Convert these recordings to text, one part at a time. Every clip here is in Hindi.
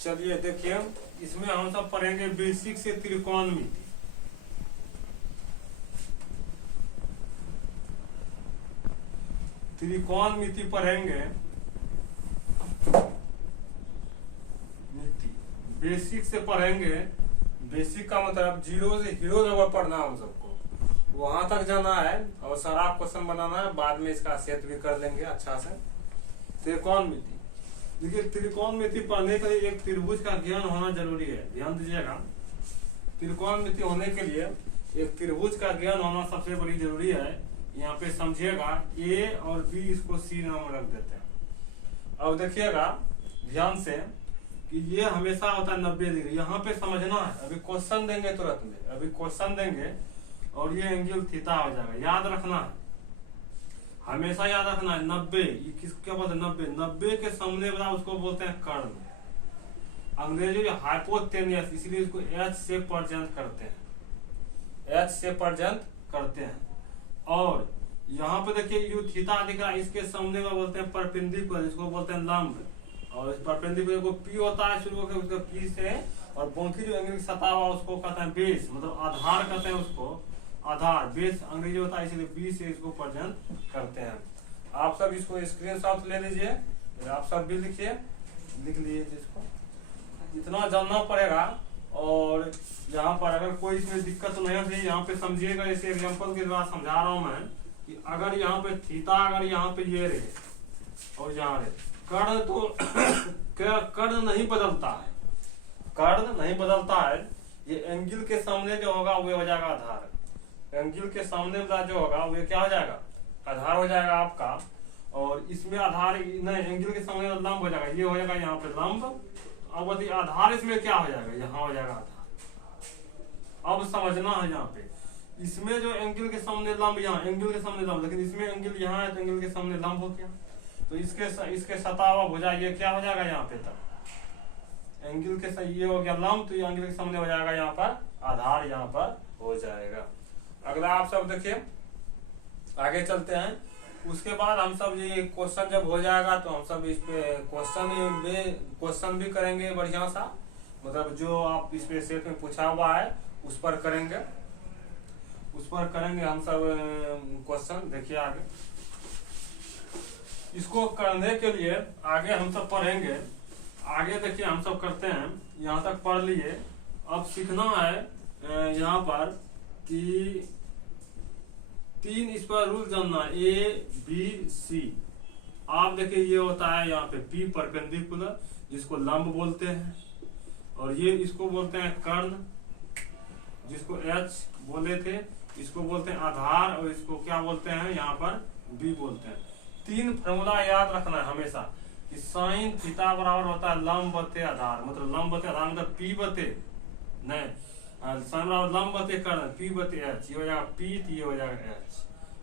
चलिए देखिए, इसमें हम सब पढ़ेंगे बेसिक से त्रिकोणमिति। त्रिकोणमिति पढ़ेंगे, मिति बेसिक से पढ़ेंगे। बेसिक का मतलब जीरो से हीरो लेवल पढ़ना हम सबको, वहां तक जाना है और सारा क्वेश्चन बनाना है। बाद में इसका सेट भी कर लेंगे अच्छा से। त्रिकोणमिति देखिए, त्रिकोणमिति पढ़ने के लिए एक त्रिभुज का ज्ञान होना जरूरी है। ध्यान दीजिएगा, त्रिकोणमिति होने के लिए एक त्रिभुज का ज्ञान होना सबसे बड़ी जरूरी है। यहाँ पे समझिएगा, ए और बी, इसको सी नाम रख देते हैं। अब देखिएगा ध्यान से कि ये हमेशा होता है 90 डिग्री। यहाँ पे समझना है, अभी क्वेश्चन देंगे तुरंत में, अभी क्वेश्चन देंगे और ये एंगल थीटा हो जाएगा। याद रखना है, हमेशा याद रखना है 90। ये किसके बोलते हैं? 90। 90 के सामने वाला उसको बोलते हैं कर्ण। अंग्रेजी में हाइपोटेनियस, इसलिए इसको एच से प्रेजेंट करते हैं, एच से प्रेजेंट करते हैं। और यहाँ पे देखिए यू थीटा दिख रहा है, इसके सामने वाला बोलते हैं परपेंडिकुलर, इसको बोलते हैं लंब। और इस परपेंडिकुलर को पी होता है शुरू होकर, उसका पी से, और बाकी जो एंगल की सतह हुआ उसको कहते हैं बेस, मतलब आधार कहते हैं उसको। आधार बेस अंग्रेजी होता है, इसलिए बी से इसको प्रेजेंट करते हैं। आप सब इसको स्क्रीनशॉट ले लीजिए, आप सब भी लिखिए, लिख लीजिए इसको। इतना जानना पड़ेगा। और यहाँ पर अगर कोई इसमें दिक्कत नहीं है, यहाँ पे समझिएगा। इसे एग्जांपल के द्वारा समझा रहा हूँ मैं कि अगर यहाँ पे थीटा, अगर यहाँ पे ये रहे और यहाँ रहे, कर्ण तो कर्ण नहीं बदलता है, कर्ण नहीं बदलता है। ये एंगल के सामने जो होगा वो हो जाएगा आधार। एंगल के सामने वाला जो होगा वो क्या हो जाएगा? आधार हो जाएगा आपका। और इसमें आधार नहीं, एंगल के सामने लंब हो जाएगा, ये हो जाएगा यहाँ पे लंब। अब आधार इसमें क्या हो जाएगा? यहाँ हो जाएगा आधार। अब समझना है यहाँ पे, इसमें जो एंगल के सामने लंब, यहाँ एंगल के सामने लंब, लेकिन इसमें एंगल यहाँ है तो एंगल के सामने लंब हो गया। तो इसके सतह व भुजा ये क्या हो जाएगा? यहाँ पे तक एंगल के ये हो गया लंब, तो ये एंगल के सामने हो जाएगा यहाँ पर आधार, यहाँ पर हो जाएगा। अगला आप सब देखिए, आगे चलते हैं। उसके बाद हम सब ये क्वेश्चन जब हो जाएगा तो हम सब इस पे क्वेश्चन भी करेंगे बढ़िया सा, मतलब जो आप इस पे सेट में पूछा हुआ है उस पर करेंगे, उस पर करेंगे हम सब क्वेश्चन। देखिए आगे, इसको करने के लिए आगे हम सब पढ़ेंगे। आगे देखिए हम सब करते हैं, यहाँ तक पढ़ लिए। अब सीखना है यहाँ पर कि 3 इस पर रूल जानना, ए बी सी। आप देखिए ये होता है यहाँ पे पी परपेंडिकुलर, जिसको लंब बोलते हैं, और ये इसको बोलते हैं कर्ण, जिसको एच बोले थे, इसको बोलते हैं आधार, और इसको क्या बोलते हैं यहाँ पर? बी बोलते हैं। 3 फॉर्मूला याद रखना है हमेशा कि साइन थीटा बराबर होता है लंब बटे आधार, मतलब लंब बटे आधार मतलब पी बटे नहीं, साइन बराबर लंब बटे कर्ण, पी बटे एच, ये हो जाएगा पी, तो ये हो जाएगा एच।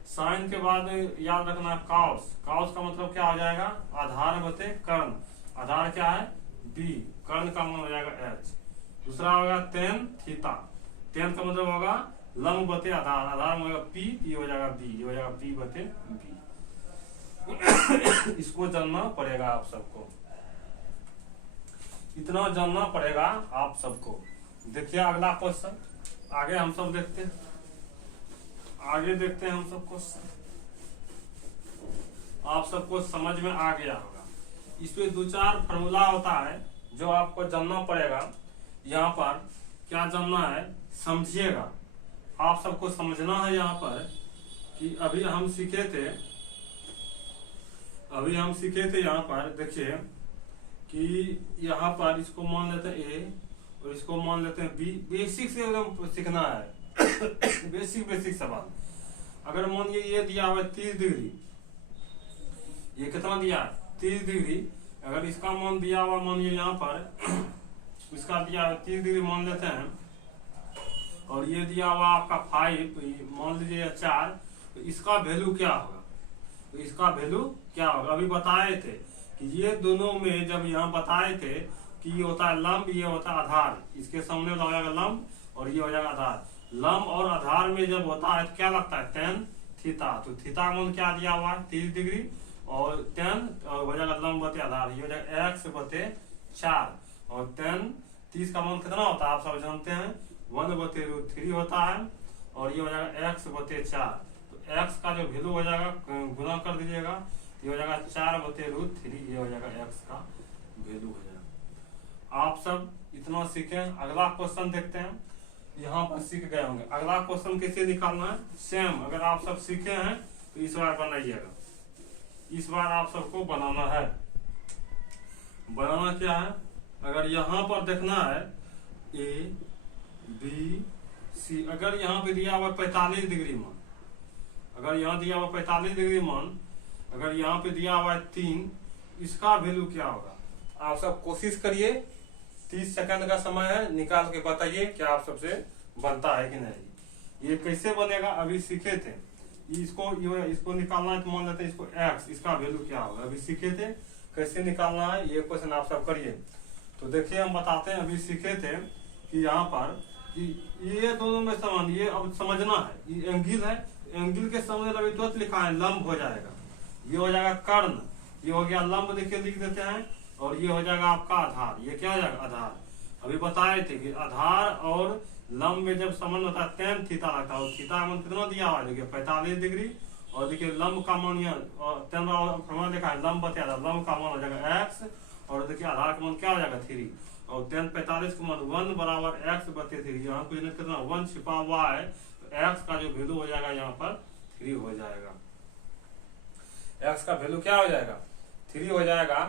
साइन के बाद याद रखना है कॉस, कॉस का मतलब क्या हो जाएगा? आधार बटे कर्ण, आधार क्या है? बी, कर्ण का मान हो जाएगा एच। दूसरा होगा टेन थीटा, टेन का मतलब होगा लंब बटे आधार, आधार में होगा पी, ये हो जाएगा बी, ये हो जाएगा पी बटे बी। इसको जानना पड़ेगा आप सबको, इतना जानना पड़ेगा आप सबको। देखिए अगला क्वेश्चन, आगे हम सब देखते हैं, आगे देखते हैं हम सब क्वेश्चन। आप सबको समझ में आ गया होगा। इसमें 2-4 फॉर्मूला होता है जो आपको जानना पड़ेगा। यहाँ पर क्या जानना है समझिएगा, आप सबको समझना है यहाँ पर कि अभी हम सीखे थे यहाँ पर देखिए कि यहाँ पर इसको मान लेते हैं ए और इसको मान लेते हैं बी। बेसिक से एकदम सीखना है, बेसिक सवाल। अगर मानिए ये दिया हुआ 30 डिग्री, ये कितना दिया? 30 डिग्री। अगर इसका मान दिया हुआ, मानिए यहाँ पर इसका दिया हुआ 30 डिग्री मान लेते हैं, और ये दिया हुआ आपका 5, मान लीजिए 4, तो इसका वैल्यू क्या होगा? तो इसका वैल्यू क्या होगा? अभी बताए थे कि ये दोनों में, जब यहाँ बताए थे कि ये होता है लंब, ये होता है आधार, इसके सामने हो जाएगा लंब और ये हो जाएगा आधार। लंब और आधार में जब होता है तो क्या लगता है? Tan theta. तो थीटा मान क्या दिया हुआ है? 30 डिग्री, और टेन हो जाएगा लंब बटे आधार, ये हो जाएगा x बटे 4। और 30 का मान कितना होता है आप सब जानते हैं 1/√3 होता है, और ये हो जाएगा x/4। तो x का जो वैल्यू हो जाएगा गुना कर दीजिएगा, ये हो जाएगा 4/√3, ये हो जाएगा x का वैल्यू हो जाएगा। आप सब इतना सीखे। अगला क्वेश्चन देखते हैं, यहाँ पर सीख गए होंगे। अगला क्वेश्चन कैसे निकालना है सेम, अगर आप सब सीखे हैं तो इस बार बनाइएगा। इस बार आप सबको बनाना है। बनाना क्या है, अगर यहाँ पर देखना है A B C, अगर यहाँ पे दिया हुआ 45 डिग्री मान, अगर यहाँ दिया हुआ 45 डिग्री मान, अगर यहाँ पे दिया हुआ है 3, इसका वैल्यू क्या होगा? आप सब कोशिश करिए, 30 सेकंड का समय है, निकाल के बताइए क्या आप सबसे बनता है कि नहीं। ये कैसे बनेगा अभी सीखे थे, इसको निकालना है तो मान लेते हैं इसको x, इसका वैल्यू क्या होगा अभी सीखे थे कैसे निकालना है। ये क्वेश्चन आप सब करिए। तो देखिए हम बताते हैं, अभी सीखे थे कि यहाँ पर कि ये दोनों में समान, ये अब समझना है, ये एंगल है, एंगल के समझ अभी तुरंत लिखा है लंब हो जाएगा, ये हो जाएगा कर्ण, ये हो गया लंब, देखिए लिख देते हैं, और ये हो जाएगा आपका आधार। ये क्या हो जाएगा आधार। अभी बताए थे कि आधार और लंब में जब संबंध होता है tan थीटा लगता है, और थीटा मान कितना दिया हुआ है देखिए 45 डिग्री, और देखिए लंब का मान यहाँ देखा है लंब बताया था, लंब का मान हो जाएगा x, और देखिए आधार का मान क्या हो जाएगा 3, और tan 45 का मान 1 बराबर x/3। यहाँ कुछ नहीं कितना 1 छिपा हुआ है, तो x का जो वैल्यू हो जाएगा यहाँ पर 3 हो जाएगा। x का वैल्यू क्या हो जाएगा 3 हो जाएगा।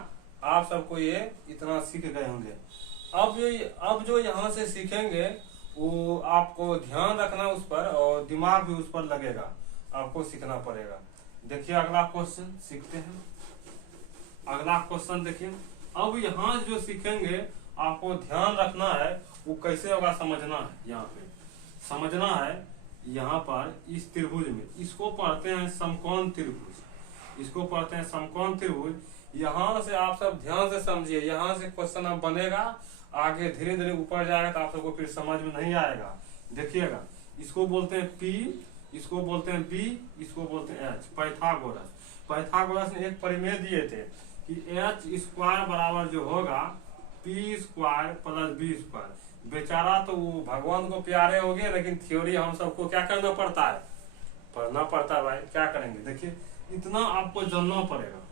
आप सबको ये इतना सीख गए होंगे। अब जो यहाँ से सीखेंगे वो आपको ध्यान रखना उस पर, और दिमाग भी उस पर लगेगा, आपको सीखना पड़ेगा। देखिए अगला क्वेश्चन सीखते हैं। अगला क्वेश्चन देखिए, अब यहाँ जो सीखेंगे आपको ध्यान रखना है वो कैसे होगा, समझना है। यहाँ पे समझना है, यहाँ पर इस त्रिभुज में, इसको पढ़ते हैं समकोण त्रिभुज, इसको पढ़ते हैं समकोण त्रिभुज। यहाँ से आप सब ध्यान से समझिए, यहाँ से क्वेश्चन अब बनेगा, आगे धीरे धीरे ऊपर जाएगा तो आप सबको फिर समझ में नहीं आएगा। देखिएगा, इसको बोलते हैं P, इसको बोलते हैं B, इसको बोलते हैं H। पाइथागोरस ने एक परिमेय दिए थे कि h² बराबर जो होगा p² + b²। बेचारा तो वो भगवान को प्यारे हो गए, लेकिन थ्योरी हम सबको क्या करना पड़ता है, पढ़ना पड़ता है भाई। क्या करेंगे, देखिए इतना आपको जानना पड़ेगा।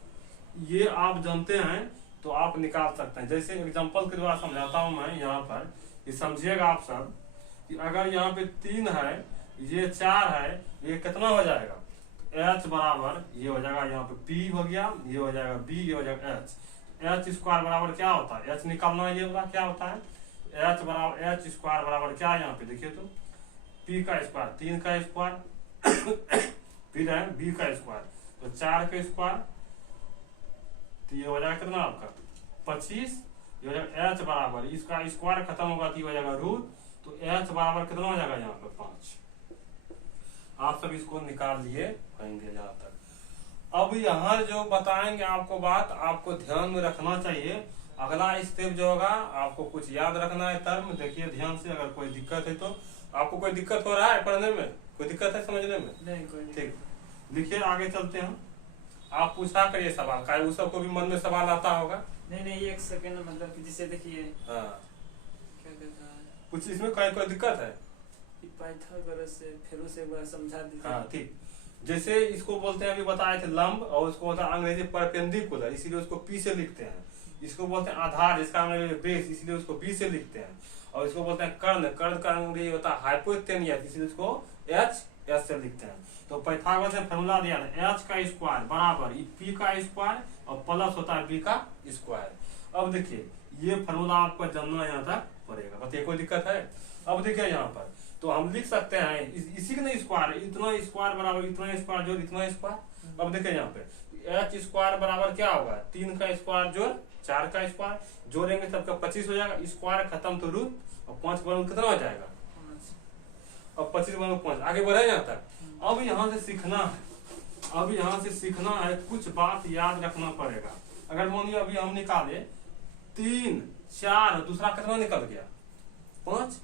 ये आप जानते हैं तो आप निकाल सकते हैं। जैसे एग्जांपल के द्वारा समझाता हूं मैं यहाँ पर, ये समझिएगा आप सब कि अगर यहाँ पे 3 है, ये 4 है, ये कितना हो जाएगा h बराबर, ये हो जाएगा यहाँ पे p हो गया, ये हो जाएगा b, ये हो जाएगा h। h² बराबर क्या होता है, h निकालना, ये वाला क्या होता है h बराबर, h² बराबर क्या है यहाँ पे देखिए तो p का स्क्वायर, 3 का स्क्वायर फिर है b का स्क्वायर, तो 4 का स्क्वायर, तो ये हो जाएगा कितना आपका 25। ये हो जाएगा h बराबर, इसका स्क्वायर खत्म होगा तो ये हो जाएगा रूट, तो h बराबर कितना हो जाएगा यहाँ पे 5। आप सब इसको निकाल लिए होंगे यहाँ तक। अब यहाँ जो बताएंगे आपको बात, आपको ध्यान में रखना चाहिए। अगला स्टेप जो होगा आपको कुछ याद रखना है टर्म। देखिए ध्यान से, अगर कोई दिक्कत है तो, आपको कोई दिक्कत हो रहा है पढ़ने में, कोई दिक्कत है समझने में? नहीं, कोई नहीं। ठीक, लिखिए आगे चलते हैं। आप पूछा करिए सवाल, का उस सबको भी मन में सवाल आता होगा। नहीं, एक सेकंड, मतलब कि जिसे देखिए हाँ, क्या कहता है, कुछ इसमें कोई दिक्कत है? पाइथागोरस से फिर उसे एक बार समझा दीजिए। हाँ ठीक, जैसे इसको बोलते हैं, अभी बताए थे लंब, और उसको होता है अंग्रेजी परपेंडिकुलर, इसीलिए उसको P से लिखते हैं। इसको बोलते हैं आधार, जिसका अंग्रेजी बेस, इसलिए उसको B से लिखते हैं। और इसको बोलते हैं कर्ण, कर्ण का अंग्रेजी होता है हाइपोटेनियस, इसलिए उसको H से लिखते हैं। तो पाइथागोरस ने फॉर्मूला दिया था h का स्क्वायर बराबर p का स्क्वायर और प्लस होता है b का स्क्वायर। अब देखिए ये फॉर्मूला आपको जानना यहाँ तक पड़ेगा, बताइए कोई दिक्कत है? अब देखिए यहाँ पर तो हम लिख सकते हैं इसी का नहीं स्क्वायर, इतना स्क्वायर बराबर इतना स्क्वायर जोड़ इतना स्क्वायर। अब देखिए यहाँ पे h² बराबर क्या होगा, 3 का स्क्वायर जोड़ 4 का स्क्वायर, जोड़ेंगे सबका 25 हो जाएगा, स्क्वायर खत्म तो रूट, और 5 वर्ग कितना हो जाएगा, और 25 वर्ग 5। आगे बढ़े यहाँ तक। अब यहाँ से सीखना है, अब यहाँ से सीखना है, कुछ बात याद रखना पड़ेगा। अगर मान लिया अभी हम निकाले 3 4, दूसरा कितना निकल गया 5।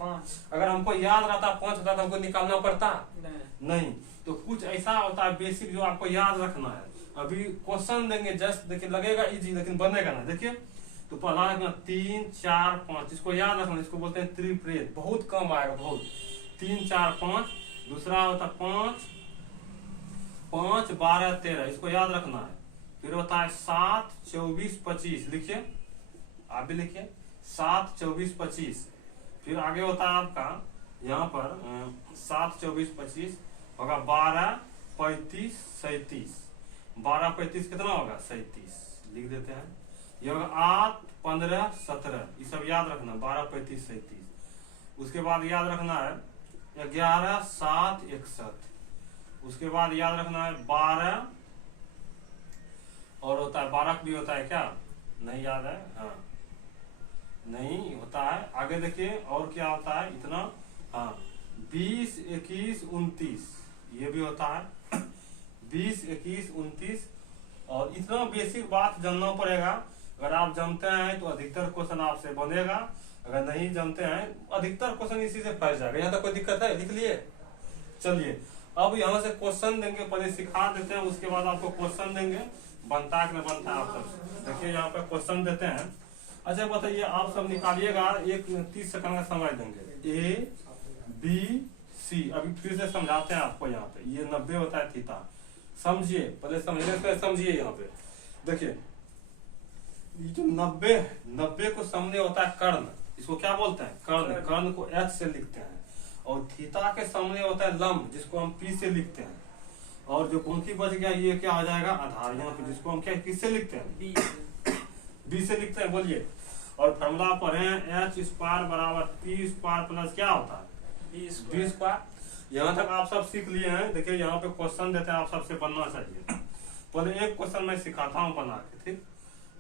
अगर हमको याद रहता 5 होता तो हमको निकालना पड़ता नहीं। तो कुछ ऐसा होता है बेसिक जो आपको याद रखना है। अभी क्वेश्चन देंगे जस्ट, देखिए लगेगा इजी लेकिन बनेगा ना। देखिए तो पहला है 3 4 5, इसको याद रखना, इसको बोलते हैं त्रिप्रेत, बहुत कम आएगा, बहुत 3 4 5। दूसरा होता है 5 5 12 13, इसको याद रखना है। फिर होता है 7 24 25, लिखिए, आप भी लिखिए 7 24 25। फिर आगे होता है आपका यहाँ पर 7 24 25 होगा 12 35 37, 12 35 कितना होगा 37, लिख देते हैं। ये होगा 8 15 17, ये सब याद रखना, 12 35 37। उसके बाद याद रखना है 11 7 61। उसके बाद याद रखना है 12, और होता है 12 भी होता है क्या, नहीं याद है, हाँ नहीं होता है। आगे देखिए और क्या होता है इतना, हाँ 20 21 29, ये भी होता है 20 21 29। और इतना बेसिक बात जानना पड़ेगा, अगर आप जानते हैं तो अधिकतर क्वेश्चन आपसे बनेगा, अगर नहीं जानते हैं अधिकतर क्वेश्चन इसी से फंस जाएगा। यहाँ तक कोई दिक्कत है, लिख लिए। चलिए अब यहाँ से क्वेश्चन देंगे, पहले सिखा देते हैं, उसके बाद आपको क्वेश्चन देंगे, बनता है कि नहीं बनता है आप सब। देखिए यहाँ पे क्वेश्चन देते हैं। अच्छा बताइए, आप सब निकालिएगा, एक 30 सेकंड का समय देंगे। ए बी सी, अभी फिर से समझाते हैं आपको। यहाँ पे ये 90 होता है थीटा, समझिए, पहले समझने से समझिए। यहाँ पे देखिए ये जो 90 को सामने होता है कर्ण, इसको क्या बोलते हैं कर्ण, कर्ण को एच से लिखते हैं। और थीटा के सामने होता है लंब, जिसको हम पी से लिखते हैं। और जो बाकी बच गया ये क्या हो जाएगा आधार, यहाँ पे जिसको हम क्या किससे लिखते हैं बी से लिखते हैं, बोलिए। और फॉर्मूला पढ़े एच स्क्वायर बराबर पी स्क्वायर प्लस क्या होता है बी स्क्वायर। यहाँ तक आप सब सीख लिए हैं। देखिए यहाँ पे क्वेश्चन देते हैं, आप सबसे बनना चाहिए। पहले एक क्वेश्चन मैं सिखाता हूँ बना के, ठीक।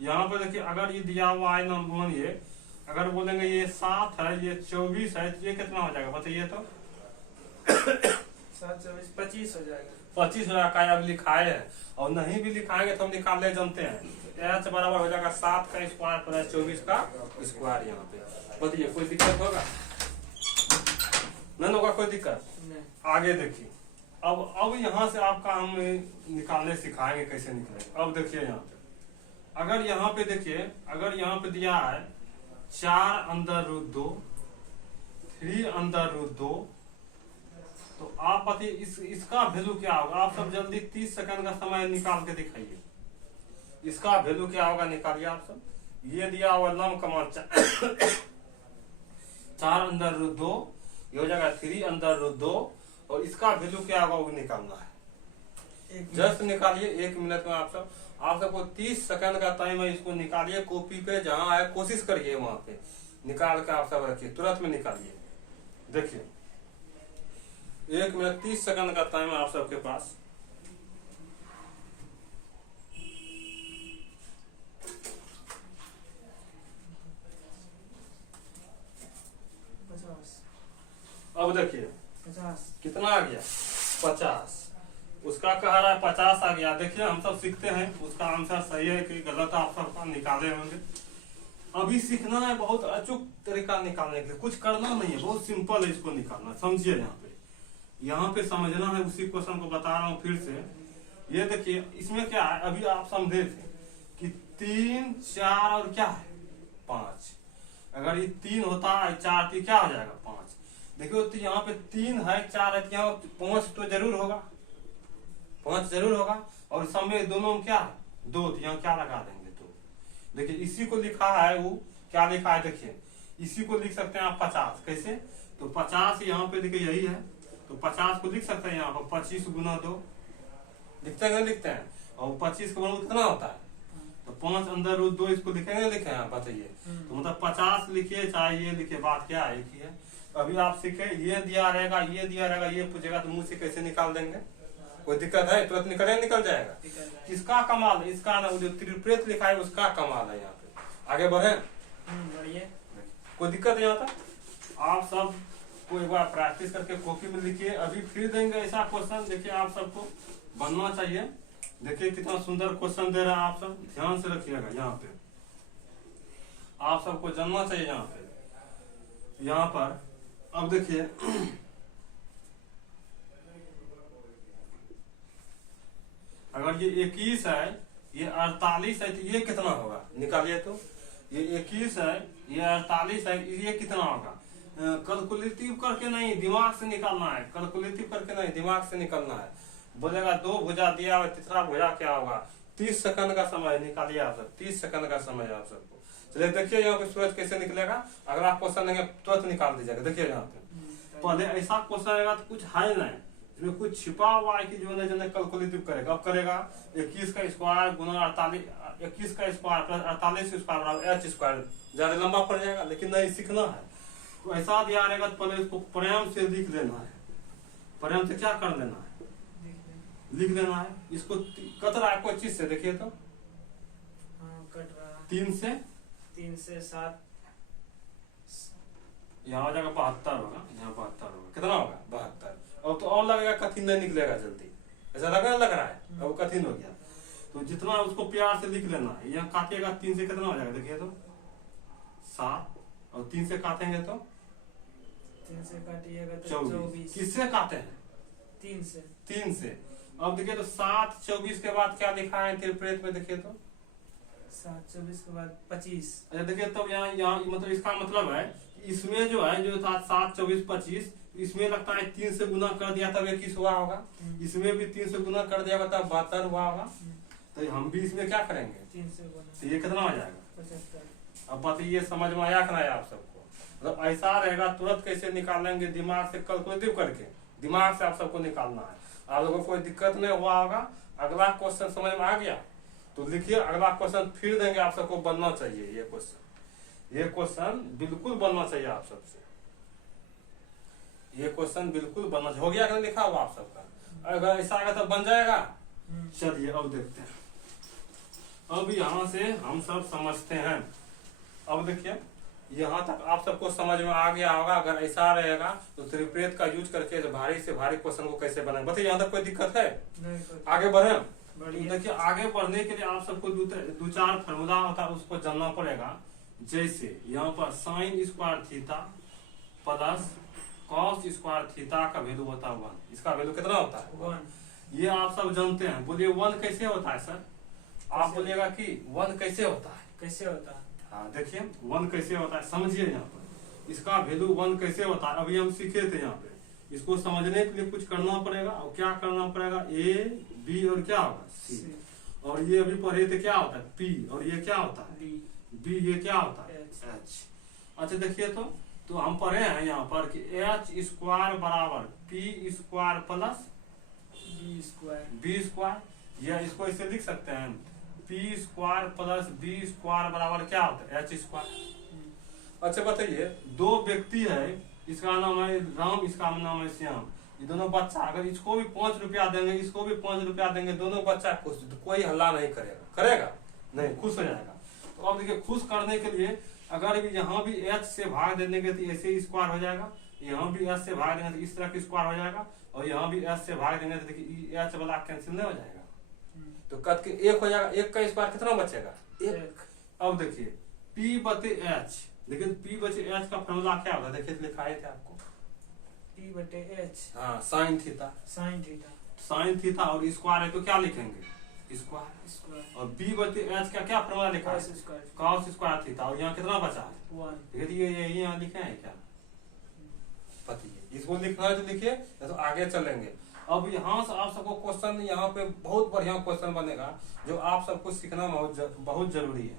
यहाँ पे देखिए अगर ये दिया हुआ है नंबर, ये अगर बोलेंगे ये 7 है, ये 24 है, तो ये कितना हो जाएगा बताइए तो 7 24 25 हो जाएगा। 25 हो जाएगा, अब लिखाए है। और नहीं भी लिखाएंगे तो हम निकाल ले जानते हैं, एच बराबर हो जाएगा 7 का स्क्वायर प्लस 24 का स्क्वायर। यहाँ पे बताइए कोई दिक्कत होगा, नहीं होगा कोई दिक्कत। आगे देखिए, अब यहाँ से आपका हम निकालने सिखाएंगे कैसे निकलेगा। अब देखिए यहाँ पे अगर यहाँ पे देखिए, अगर यहाँ पे दिया है 4 अंदर रूट 2 3 अंदर रूट 2, तो आप बताइए इसका वैल्यू क्या होगा। आप सब जल्दी 30 सेकंड का समय निकाल के दिखाइए, इसका वैल्यू क्या होगा, निकालिए आप सब। ये दिया हुआ लंब कमान 4 अंदर रूट 2, ये हो जाएगा 3 अंदर रूट 2, और इसका वैल्यू क्या होगा वो निकालना है। जस्ट निकालिए 1 मिनट में। आप सबको 30 सेकंड का टाइम है, इसको निकालिए कॉपी पे, जहां है कोशिश करिए वहां पे निकाल के आप सब रखिए, तुरंत में निकालिए। देखिए 1 मिनट 30 सेकंड का टाइम है आप सबके पास। अब देखिए 50 कितना आ गया 50, उसका कह रहा है 50 आ गया। देखिए हम सब सीखते हैं, उसका आंसर सही है कि गलत आप सब निकाले होंगे। अभी सीखना है बहुत अचूक तरीका निकालने के लिए, कुछ करना नहीं है, बहुत सिंपल है इसको निकालना। समझिए यहाँ पे समझना है। उसी क्वेश्चन को बता रहा हूँ फिर से। ये देखिए इसमें क्या है, अभी आप समझे थे कि 3 4 और क्या है 5। अगर ये 3 होता है 4 तो क्या हो जाएगा 5। देखियो तो यहाँ पे 3 है 4 है, तो यहाँ 5 तो जरूर होगा, 5 जरूर होगा। और समय दोनों में क्या है 2, तो यहाँ क्या लगा देंगे 2। देखिए इसी को लिखा है, वो क्या लिखा है देखिए, इसी को लिख सकते हैं आप 50। कैसे, तो 50 यहाँ पे देखिए यही है, तो 50 को लिख सकते हैं यहाँ पर 25 गुना 2, लिखते हैं लिखते हैं। और 25 का वर्ग कितना होता है, तो 5 अंदर रूट 2, इसको लिखेंगे लिखे हैं बताइए। तो मतलब 50 लिखिए चाहे ये लिखिए, बात क्या है एक ही है। अभी आप सीखे, ये दिया रहेगा ये दिया रहेगा, ये पूछेगा तो मुंह से कैसे निकाल देंगे, कोई दिक्कत है, तुरंत निकल जाएगा। किसका कमाल, इसका ना, जो त्रिप्रेत लिखा है उसका कमाल है। यहाँ पे आगे बढ़े, बढ़िए, कोई दिक्कत नहीं आता। आप सब को एक बार प्रैक्टिस करके कॉपी में लिखिए। अभी फिर देंगे ऐसा क्वेश्चन, देखिए आप सबको बनना चाहिए। देखिए कितना सुंदर क्वेश्चन दे रहा है, आप सब ध्यान से रखिएगा। यहाँ पे आप सबको जानना चाहिए। यहाँ पर अब देखिए अगर ये 21 है, ये 48 है, तो ये कितना होगा निकालिए तो। ये 21 है, ये 48 है, ये कितना होगा? कैलकुलेटिव करके नहीं, दिमाग से निकालना है। कैलकुलेटिव करके नहीं, दिमाग से निकालना है। बोलेगा 2 भुजा दिया हुआ, तीसरा भुजा क्या होगा? 30 सेकंड का समय निकालिए आप सब, 30 सेकंड का समय आप सबको। चलिए देखिए यहाँ पे सूरज कैसे निकलेगा। अगर आप क्वेश्चन देंगे तुरंत निकाल दीजिएगा। देखिए यहाँ पे पहले ऐसा क्वेश्चन आएगा तो कुछ है नहीं, इसमें कुछ छिपा हुआ है कि जो है कैलकुलेटिव करेगा। अब करेगा 21 का स्क्वायर गुना 48, 21 का स्क्वायर प्लस 48 स्क्वायर बराबर h स्क्वायर। ज्यादा लंबा पड़ जाएगा, लेकिन नहीं सीखना है तो ऐसा दिया रहेगा तो पहले इसको प्रेम से लिख लेना है। प्रेम से क्या कर लेना है? लिख लेना है। इसको कट रहा है कोई चीज से, देखिए तो कट रहा है 3 से 7 यहाँ हो जाएगा 72 होगा, यहाँ 72 होगा। कितना होगा? 72। अब तो और लगेगा कठिन नहीं निकलेगा जल्दी, ऐसा लग रहा है। अब कठिन हो गया तो जितना उसको प्यार से लिख लेना है। यहाँ काटिएगा 3 से कितना हो जाएगा? देखिए तो 7, और 3 से काटेंगे तो 3 से काटिएगा तो 24। किससे काटे हैं? 3 से। अब देखिए तो 7 24 के बाद क्या लिखा है इंटरप्रेट में? देखिए तो 7 24 के बाद 25। अच्छा देखिए तब यहाँ मतलब इसका मतलब है इसमें जो है जो था 7 24 25, इसमें लगता है 3 से गुना कर दिया तब 21 हुआ होगा। इसमें भी 3 से गुना कर दिया तब 72 हुआ होगा। तो हम भी इसमें क्या करेंगे? 3 से गुना तो ये कितना हो जाएगा? 75। अब बात ये समझ में आया कि नहीं आप सबको? मतलब ऐसा रहेगा तुरंत कैसे निकालेंगे, दिमाग से कैलकुलेटिव करके दिमाग से आप सबको निकालना है। आप लोगों को कोई दिक्कत नहीं हुआ होगा। अगला क्वेश्चन समझ में आ गया तो लिखिए। अगला क्वेश्चन फिर देंगे आप सबको, बनना चाहिए ये क्वेश्चन। ये क्वेश्चन बिल्कुल बनना चाहिए आप सबसे। ये क्वेश्चन बिल्कुल बनना चाहिए। हो गया कि लिखा हुआ आप सबका? अगर ऐसा आएगा तो बन जाएगा। चलिए अब देखते हैं। अब यहाँ से हम सब समझते हैं। अब देखिए यहाँ तक आप सबको समझ में आ गया होगा। अगर ऐसा रहेगा तो त्रिप्रेत का यूज करके भारी से भारी क्वेश्चन को कैसे बनाएंगे। बताइए यहाँ तक कोई दिक्कत है? आगे बढ़े। देखिए आगे बढ़ने के लिए आप सबको 2-4 फार्मूला होता है, उसको जानना पड़ेगा। जैसे यहाँ पर sine square theta plus cos square theta का वैल्यू होता है 1। इसका वैल्यू कितना होता है? 1। ये आप सब जानते हैं। बोलिए 1 कैसे होता है सर? आप बोलिएगा कि 1 कैसे होता है? कैसे होता है? हाँ देखिए 1 कैसे होता है समझिए। यहाँ पर इसका वैल्यू 1 कैसे होता है अभी हम सीखे थे। यहाँ पे इसको समझने के लिए कुछ करना पड़ेगा। और क्या करना पड़ेगा? A B और क्या होगा? C। और ये अभी पढ़े थे क्या होता है? P। और ये क्या होता है? B। ये क्या होता है? H। अच्छा देखिए तो हम पढ़े हैं यहाँ पर कि H स्क्वायर बराबर P square plus B square. या इसको इसे लिख सकते हैं P square plus B square बराबर क्या होता है? H square. अच्छा बताइए 2 व्यक्ति है, इसका नाम है राम, इसका नाम है श्याम। ये दोनों बच्चा अगर इसको भी 5 रुपया देंगे, इसको भी 5 रुपया देंगे, दोनों बच्चा खुश, तो कोई हल्ला नहीं करेगा। करेगा नहीं, खुश हो जाएगा। तो अब देखिए खुश करने के लिए अगर भी यहाँ भी H से भाग देने के तो ऐसे स्क्वायर हो जाएगा। यहाँ भी H से भाग देंगे तो इस तरह की स्क्वायर हो जाएगा। और यहाँ भी H से भाग देंगे तो देखिए H वाला कैंसिल नहीं हो जाएगा। तो कट के 1 हो जाएगा। 1 का स्क्वायर कितना बचेगा? 1। अब देखिए P बटे H। देखिए P बटे H का फॉर्मूला क्या होगा? देखिए लिखाए थे आपको P बटे H। हाँ साइन थीटा। साइन थीटा और स्क्वायर है तो क्या लिखेंगे? स्क्वायर। और B बटे H का क्या फॉर्मूला लिखा है? Cos square theta. और यहाँ कितना बचा है? 1। देखिए ये यहाँ लिखे हैं क्या? पतिए इसको लिखना है तो लिखिए, तो आगे चलेंगे। अब यहाँ से आप सबको क्वेश्चन यहाँ पे बहुत बढ़िया क्वेश्चन बनेगा जो आप सबको सीखना बहुत जरूरी है।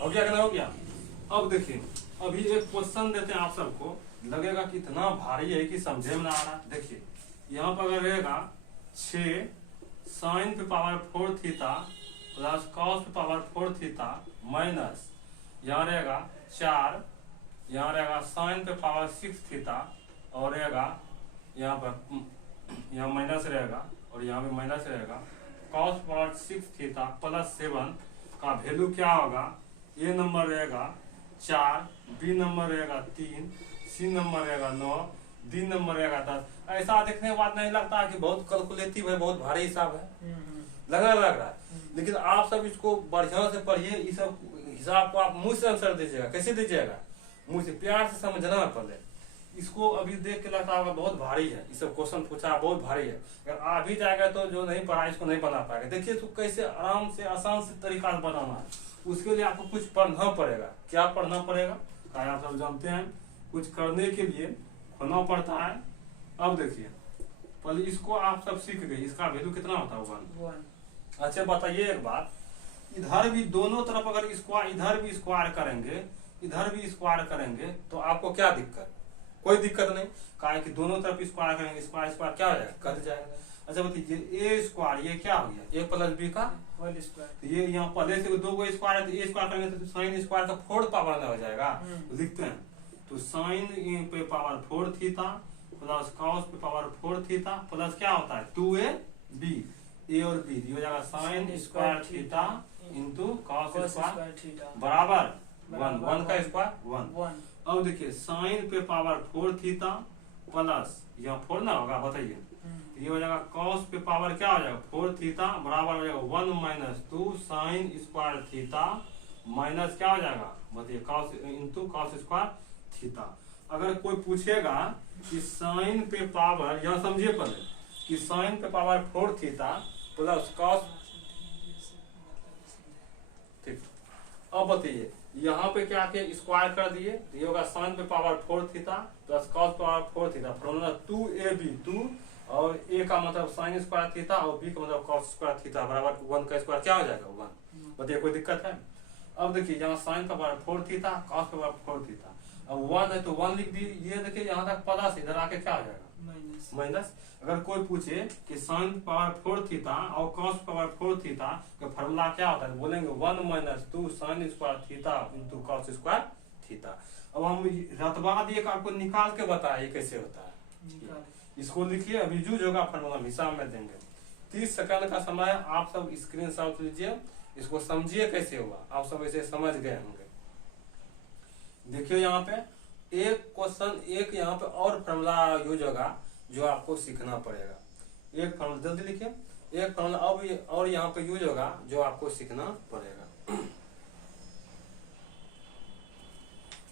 हो गया कि नहीं हो गया? अब देखिए अभी एक क्वेश्चन देते हैं आप सबको, लगेगा कि इतना भारी है कि समझे में ना आ रहा। देखिए यहाँ पर अगर रहेगा 6 साइन पे पावर 4 थीटा प्लस कॉस पे पावर 4 थीटा माइनस यहाँ रहेगा 4, यहाँ रहेगा साइन पे पावर 6 थीटा और रहेगा यहाँ पर यहाँ माइनस रहेगा और यहाँ भी माइनस रहेगा। कॉस पावर 6 थीटा प्लस 7 का वैल्यू क्या होगा? A नंबर रहेगा 4, B नंबर रहेगा 3, C नंबर रहेगा 9, D नंबर रहेगा 10। ऐसा देखने के बाद नहीं लगता है कि बहुत कैलकुलेटिव है, बहुत भारी हिसाब है? लग रहा है। लेकिन आप सब इसको बढ़िया से पढ़िए। इस सब हिसाब को आप मुंह से आंसर दीजिएगा। कैसे दीजिएगा? मुंह से, प्यार से समझना पहले। इसको अभी देख के लगता होगा बहुत भारी है, ये सब क्वेश्चन पूछा बहुत भारी है, अगर आ भी जाएगा तो जो नहीं पढ़ा इसको नहीं बना पाएगा। देखिए इसको कैसे आराम से आसान से तरीका से बनाना है, उसके लिए आपको कुछ पढ़ना पड़ेगा। क्या पढ़ना पड़ेगा, आप सब जानते हैं, कुछ करने के लिए होना पड़ता है। अब देखिए पहले इसको आप सब सीख गए, इसका वैल्यू कितना होता है 1। अच्छा बताइए एक बात, इधर भी दोनों तरफ अगर स्क्वायर, इधर भी स्क्वायर करेंगे इधर भी स्क्वायर करेंगे तो आपको क्या दिक्कत, कोई दिक्कत नहीं, काहे कि दोनों तरफ स्क्वायर करेंगे, स्क्वायर स्क्वायर क्या हो जाएगा, कट जाएगा। अच्छा बताइए ए स्क्वायर ये क्या हो गया, ए प्लस बी का होल स्क्वायर, तो ये यहाँ पहले से दो गो स्क्वायर है तो ए स्क्वायर करेंगे तो साइन स्क्वायर का 4 पावर हो जाएगा। तो लिखते हैं तो साइन पे पावर 4 थीटा प्लस कॉस पे पावर 4 थीटा प्लस क्या होता है 2ab, ए और बी ये हो जाएगा sine square theta into cos square theta बराबर 1 का स्क्वायर 1। 1। अब देखिए साइन पे पावर 4 थीटा प्लस यहाँ 4 ना होगा, बताइए ये हो जाएगा कॉस पे पावर क्या हो जाएगा 4 थीटा बराबर हो जाएगा 1 minus 2 sine square theta minus क्या हो जाएगा, बताइए cos into cos square theta. अगर कोई पूछेगा कि साइन पे पावर, यहाँ समझिए पहले कि साइन पे पावर 4 थीटा प्लस कॉस, ठीक। अब बताइए यहाँ पे क्या के स्क्वायर कर दिए, ये होगा साइन पे power 4 theta plus cos power 4 theta, formula 2ab 2 और ए का मतलब साइन स्क्वायर थीटा और बी का मतलब कॉस स्क्वायर थीटा बराबर 1 का स्क्वायर क्या हो जाएगा 1। बताइए कोई दिक्कत है। अब देखिए यहाँ साइन का पावर 4 थीटा कॉस का पावर 4 थीटा, अब 1 है तो 1 लिख दी, ये देखिए यहाँ तक प्लस, इधर आके क्या हो जाएगा माइनस। अगर कोई पूछे कि साइन पावर 4 थीटा और कॉस पावर 4 थीटा का फॉर्मूला क्या होता है, बोलेंगे 1 minus 2 sine square theta into cos square theta. अब हम रतबा दिए आपको निकाल के बताइए कैसे होता है, इसको लिखिए, अभी यूज होगा फॉर्मूला हिसाब में देंगे। 30 सेकंड का समय, आप सब स्क्रीनशॉट लीजिए, इसको समझिए कैसे हुआ, आप सब ऐसे समझ गए होंगे। देखिए यहाँ पे एक क्वेश्चन, एक यहाँ पे और फॉर्मूला यूज होगा जो आपको सीखना पड़ेगा। एक फॉर्मूला जल्दी लिखिए, एक फॉर्मूला अब और यहाँ पे यूज होगा जो आपको सीखना पड़ेगा।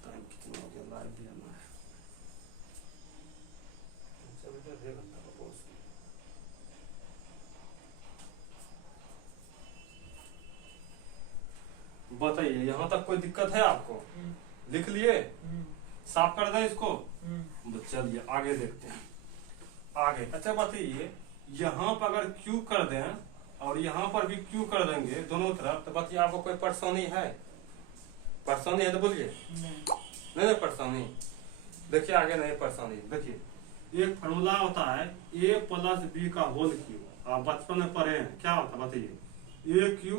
टाइम कितना हो गया, लाइव भी आना है, बताइए यहाँ तक कोई दिक्कत है आपको, लिख लिए, साफ कर दें इसको। चलिए आगे देखते हैं आगे। अच्छा बताइए यहाँ पर अगर क्यू कर दें और यहाँ पर भी क्यू कर देंगे दोनों तरफ, तो बताइए आपको कोई परेशानी है, परेशानी है तो बोलिए नहीं परेशानी। देखिए आगे नहीं परेशानी, देखिए एक फॉर्मूला होता है a प्लस बी का होल क्यू, आप बचपन में पढ़े हैं, क्या होता है बताइए a cube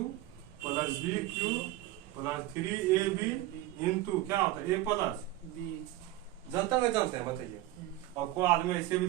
plus B cube plus 3ab into क्या होता है a प्लस बी, जानते हैं बताइए। और कोई आदमी ऐसे भी